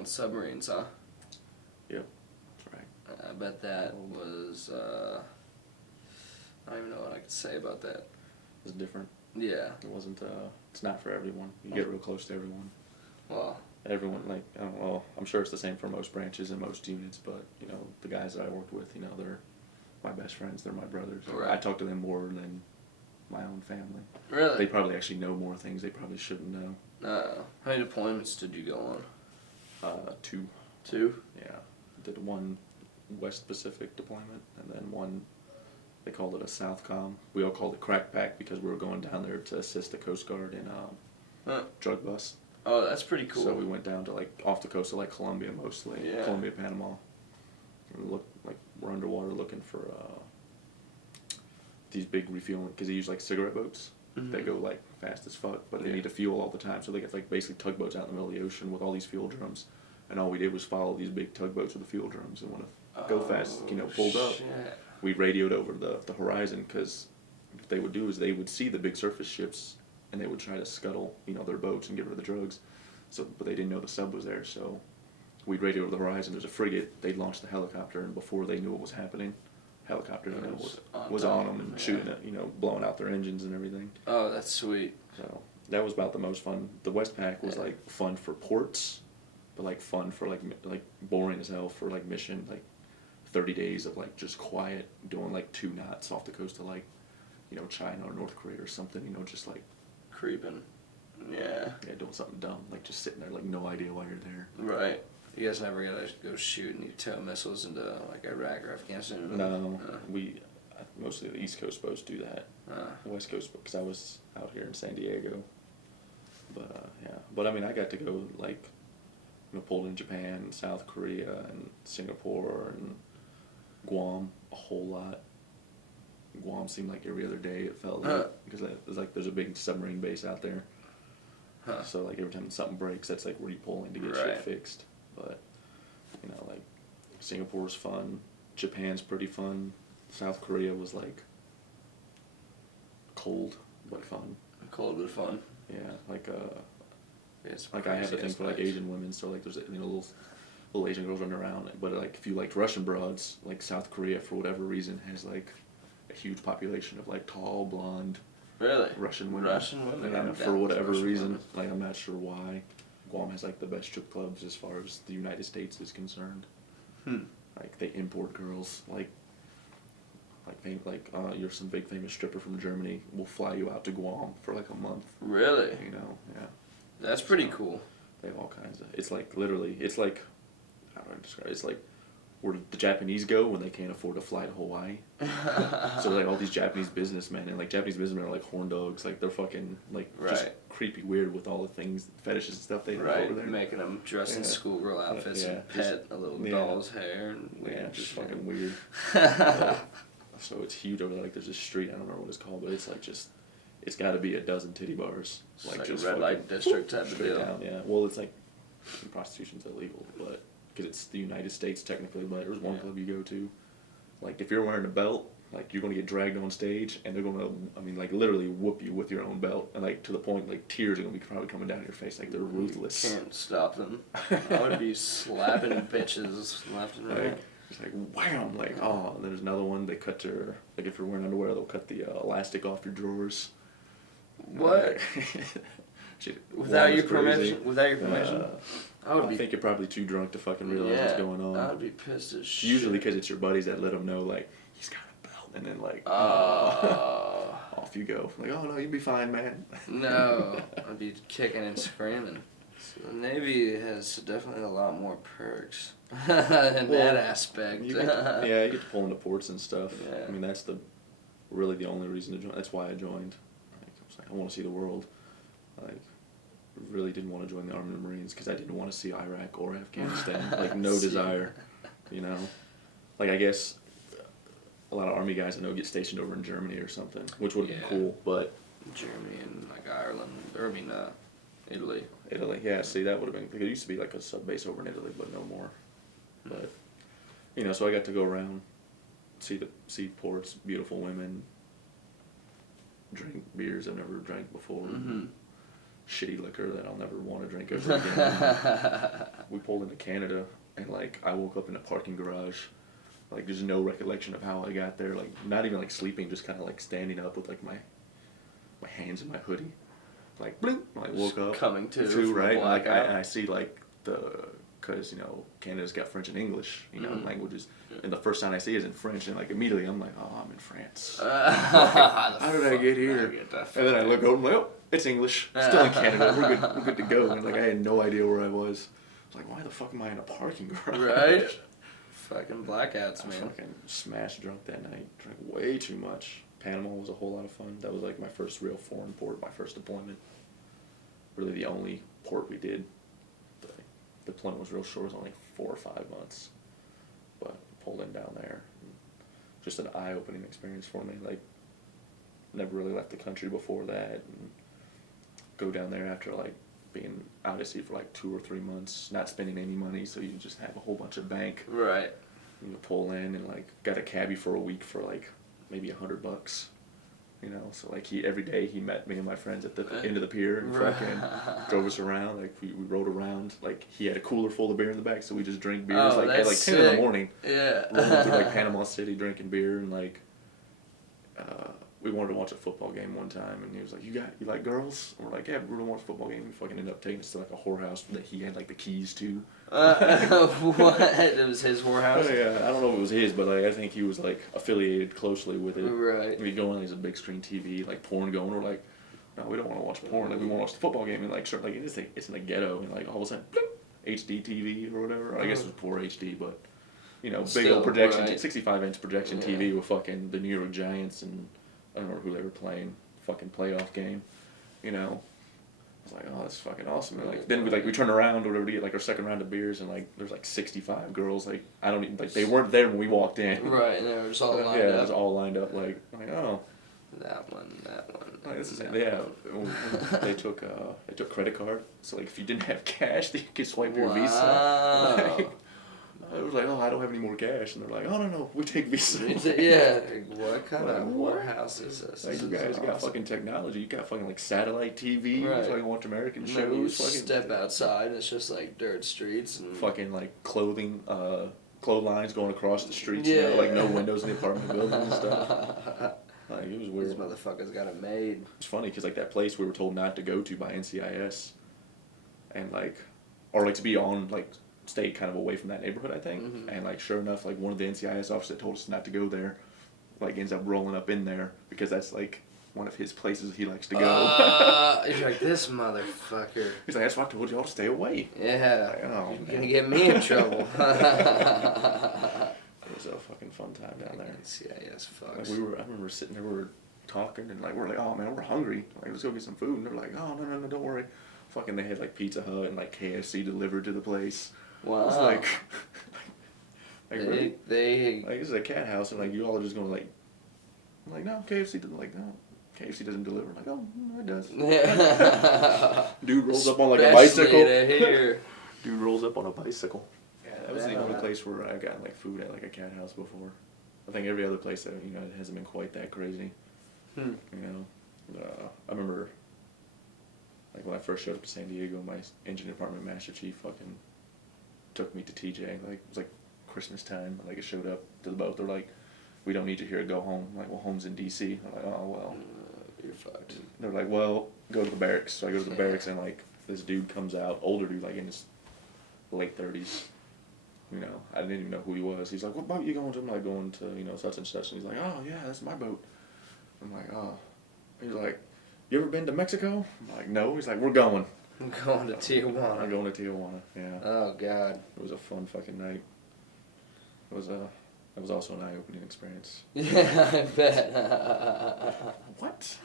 on submarines, huh? Yep, that's right. I bet that was, I don't even know what I could say about that. It's different. Yeah. It wasn't, it's not for everyone. You get real close to everyone. Well. Everyone, like, I don't know, I'm sure it's the same for most branches and most units, but, you know, the guys that I worked with, you know, they're my best friends, they're my brothers. Right. I talk to them more than my own family. Really? They probably actually know more things they probably shouldn't know. How many deployments did you go on? 2. 2? Yeah. Did one West Pacific deployment, and then one, they called it a Southcom. We all called it Crack Pack because we were going down there to assist the Coast Guard in drug bust. Oh, that's pretty cool. So we went down to, like, off the coast of, like, Colombia mostly. Yeah. Colombia, Panama. And we're underwater looking for these big refueling, because they use, like, cigarette boats. Mm-hmm. They go, like, fast as fuck, but they need to fuel all the time. So they get, like, basically tugboats out in the middle of the ocean with all these fuel drums. And all we did was follow these big tugboats with the fuel drums. And when a go fast, you know, pulled up, we radioed over the horizon, because what they would do is they would see the big surface ships and they would try to scuttle, you know, their boats and get rid of the drugs. So, but they didn't know the sub was there, so we'd radio over the horizon. There's a frigate. They'd launch the helicopter, and before they knew what was happening, helicopter, you know, was on them and shooting it, you know, blowing out their engines and everything. Oh, that's sweet. So that was about the most fun. The Westpac was like fun for ports, but like fun for like boring as hell for like mission, like 30 days of like just quiet, doing like 2 knots off the coast of like, you know, China or North Korea or something, you know, just like creeping. Yeah, doing something dumb, like just sitting there, like no idea why you're there. Right. You guys never gotta go shoot any tow missiles into like Iraq or Afghanistan? No, mostly the East Coast boats do that. West Coast, because I was out here in San Diego. But yeah, but I mean, I got to go like, you know, pulled in Japan, South Korea, and Singapore, and Guam a whole lot. Guam seemed like every other day it felt like, because there's a big submarine base out there. So like every time something breaks, that's like where you pull in to get shit fixed. But you know, like Singapore's fun, Japan's pretty fun, South Korea was like cold but fun. Cold but fun. Yeah, like I have a thing for like Asian women, so like there's, you know, little Asian girls running around. But like if you liked Russian broads, like South Korea for whatever reason has like a huge population of like tall blonde. Really? Russian women. Yeah, for whatever reason, like I'm not sure why. Guam has like the best strip clubs as far as the United States is concerned. Like they import girls, you're some big famous stripper from Germany. We'll fly you out to Guam for like a month. Really? You know, yeah. That's pretty cool. They have all kinds of. It's like literally. It's like, how do I describe it? It's like where the Japanese go when they can't afford to fly to Hawaii. So like all these Japanese businessmen, and like Japanese businessmen are like horn dogs, like they're fucking like just creepy weird with all the things, fetishes and stuff they have over there. Making them dress in schoolgirl outfits and pet a little doll's hair and weird just fucking weird. So it's huge over there. Like there's a street, I don't remember what it's called, but it's like just, it's got to be a dozen titty bars. Like just a red light district type of deal. Down, yeah. Well, it's like prostitution's illegal, but because it's the United States technically. But there's one club you go to, like if you're wearing a belt, like you're gonna get dragged on stage, and they're gonna, I mean, like literally whoop you with your own belt, and like to the point like tears are gonna be probably coming down your face. Like they're ruthless. You can't stop them. I would be slapping bitches left and right. It's like wham, like oh. And there's another one. They cut your, like if you're wearing underwear, they'll cut the elastic off your drawers. What? Without your permission? Without your permission? I think you're probably too drunk to fucking realize what's going on. I would be pissed as shit. Usually because it's your buddies that let them know, like, he's got a belt. And then, like, off you go. Like, oh, no, you'll be fine, man. No, I'd be kicking and screaming. So the Navy has definitely a lot more perks in that aspect. You get to pull into ports and stuff. Yeah. I mean, that's really the only reason to join. That's why I joined. I was like, I want to see the world. Like, really didn't want to join the Army and Marines because I didn't want to see Iraq or Afghanistan. Like, no desire, you know? Like, I guess a lot of Army guys I know get stationed over in Germany or something, which would have been cool, but... Germany and, like, Ireland, or, I mean, Italy. Italy, yeah, see, that would have been... There used to be, like, a sub-base over in Italy, but no more. But, you know, so I got to go around, see ports, beautiful women, drink beers I've never drank before. shitty liquor that I'll never want to drink ever again. We pulled into Canada, and like I woke up in a parking garage. Like there's no recollection of how I got there. Like not even like sleeping, just kind of like standing up with like my hands in my hoodie. Like bloop, I woke up. Coming to right? And, like I see like because Canada's got French and English, languages, and the first sign I see is in French, and like immediately I'm like, oh, I'm in France. How did I get here? And then I look over and I'm like, oh, it's English. Still in Canada. We're good to go. And like I had no idea where I was. I was like, why the fuck am I in a parking garage? Right. Fucking blackouts, man. I fucking smashed drunk that night. Drank way too much. Panama was a whole lot of fun. That was like my first real foreign port, my first deployment. Really the only port we did. The deployment was real short. It was only 4 or 5 months. But pulled in down there. Just an eye-opening experience for me. Like, never really left the country before that. And go down there after like being out at sea for like 2 or 3 months, not spending any money, so you just have a whole bunch of bank. Right. You pull in and like got a cabbie for a week for like maybe $100. So like every day he met me and my friends at the end of the pier and fucking drove us around. Like we rode around. Like he had a cooler full of beer in the back, so we just drank beers like at like 10 in the morning. Yeah. Rolling through like Panama City drinking beer and like we wanted to watch a football game one time, and he was like, "You like girls?" And we're like, "Yeah, we're gonna watch a football game." We fucking ended up taking us to like a whorehouse that he had like the keys to. What? It was his whorehouse? Oh, yeah, I don't know if it was his, but like I think he was like affiliated closely with it. Right. We go in, there's a big screen TV, like porn going. We're like, no, we don't want to watch porn. Like we want to watch the football game, and like sure, like it's in the ghetto, and like all of a sudden, bloop, HD TV or whatever. I guess it was poor HD, but big old projection, right. 65-inch projection TV with fucking the New York Giants and. I don't know who they were playing, fucking playoff game, I was like, oh, that's fucking awesome. And like then we turned around or whatever to get like our second round of beers, and like there's like 65 girls. Like I don't even like they weren't there when we walked in. Right, and they were just all lined up. Yeah, it was all lined up. Like oh. That one. Like, this is it. Yeah, they took credit card. So like if you didn't have cash, they could swipe your Visa. Like, I was like, oh, I don't have any more cash, and they're like, oh no, we take Visa. Yeah, what kind of whorehouse is this? Like, you guys got fucking technology. You got fucking like satellite TV. Right. So I can watch American shows. You step outside, and it's just like dirt streets and fucking like clotheslines going across the streets. Yeah. Like no windows in the apartment building and stuff. Like it was weird. These motherfuckers got it made. It's funny because like that place we were told not to go to by NCIS, and or to be on stay kind of away from that neighborhood, I think. Mm-hmm. And like sure enough, like one of the NCIS officers that told us not to go there, like ends up rolling up in there because that's like one of his places he likes to go. He's like, this motherfucker. He's like, that's why I told y'all to stay away. Yeah. Like, oh, you're gonna get me in trouble. It was a fucking fun time down there. NCIS fucks. Like I remember sitting there, we were talking, and like we're like, oh man, we're hungry. Like let's go get some food. And they're like, oh no, don't worry. Fucking, they had like Pizza Hut and like KFC delivered to the place. Wow. It was like they this is a cat house, and like you all are just going like, I'm like, no, KFC doesn't deliver. I'm like, oh, no, it does. Yeah. Dude rolls up on like a bicycle. Dude rolls up on a bicycle. Yeah, that was the only place where I've gotten like food at like a cat house before. I think every other place that it hasn't been quite that crazy. I remember like when I first showed up to San Diego, my engine department master chief fucking took me to TJ. Like it was like Christmas time. Like I showed up to the boat. They're like, we don't need you here. Go home. I'm like, well, home's in DC. I'm like, oh well. You're fucked. They're like, well, go to the barracks. So I go to the barracks, and like this dude comes out, older dude, like in his late 30s. I didn't even know who he was. He's like, what boat you going to? I'm like, going to such and such. And he's like, oh yeah, that's my boat. I'm like, oh. He's like, you ever been to Mexico? I'm like, no. He's like, we're going. I'm going to Tijuana. I'm going to Tijuana, yeah. Oh, God. It was a fun fucking night. It was also an eye-opening experience. Yeah, I bet. What?